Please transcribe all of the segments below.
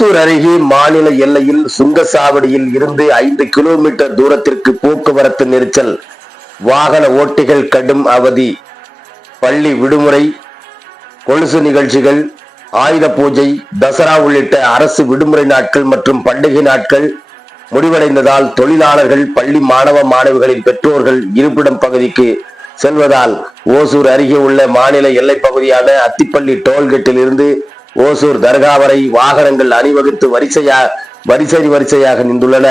ஓசூர் அருகே மாநில எல்லையில் சுங்கசாவடியில் இருந்து ஐந்து கிலோமீட்டர் தூரத்திற்கு போக்குவரத்து நெரிசல். வாகன ஓட்டிகள் கடும் அவதி. பள்ளி விடுமுறை கொலுசு நிகழ்ச்சிகள் ஆயுத பூஜை தசரா உள்ளிட்ட அரசு விடுமுறை நாட்கள் மற்றும் பண்டிகை நாட்கள் முடிவடைந்ததால் தொழிலாளர்கள் பள்ளி மாணவ மாணவிகளின் பெற்றோர்கள் இருப்பிடம் பகுதிக்கு செல்வதால் ஓசூர் அருகே உள்ள மாநில எல்லைப் பகுதியான அத்திப்பள்ளி டோல்கேட்டில் இருந்து ஓசூர் தர்கா வரை வாகனங்கள் அணிவகுத்து வரிசையா வரிசை வரிசையாக நின்றுள்ளன.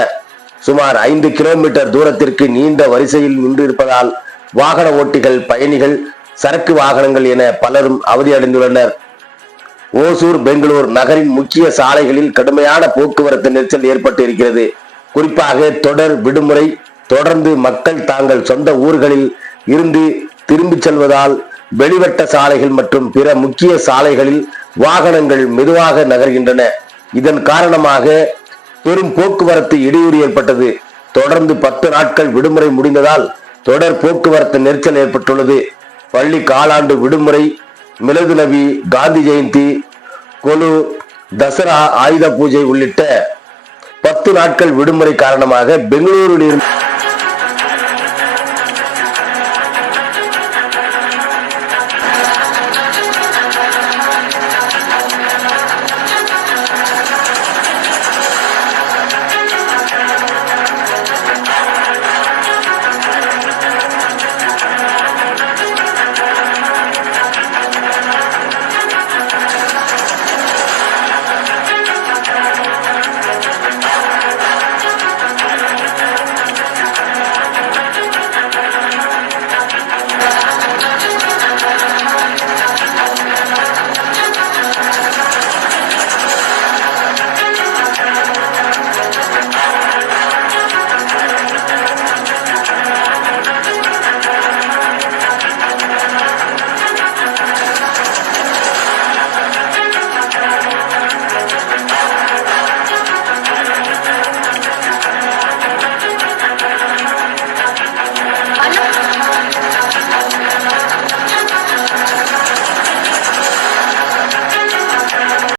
சுமார் ஐந்து கிலோமீட்டர் தூரத்திற்கு நீண்ட வரிசையில் நின்றிருப்பதால் வாகன ஓட்டிகள் பயணிகள் சரக்கு வாகனங்கள் என பலரும் அவதியடைந்துள்ளனர். ஓசூர் பெங்களூர் நகரின் முக்கிய சாலைகளில் கடுமையான போக்குவரத்து நெரிசல் ஏற்பட்டு இருக்கிறது குறிப்பாக தொடர் விடுமுறை தொடர்ந்து மக்கள் தாங்கள் சொந்த ஊர்களில் இருந்து திரும்பிச் செல்வதால் வெளிவட்ட சாலைகள் மற்றும் பிற முக்கிய சாலைகளில் வாகனங்கள் மெதுவாக நகர்கின்றன. இதன் காரணமாக பெரும் போக்குவரத்து இடையூறு ஏற்பட்டது. தொடர்ந்து பத்து நாட்கள் விடுமுறை முடிந்ததால் தொடர் போக்குவரத்து நெரிசல் ஏற்பட்டுள்ளது. பள்ளி காலாண்டு விடுமுறை மிளகு நபி காந்தி ஜெயந்தி கொலு தசரா ஆயுத பூஜை உள்ளிட்ட பத்து நாட்கள் விடுமுறை காரணமாக பெங்களூரில் இருந்து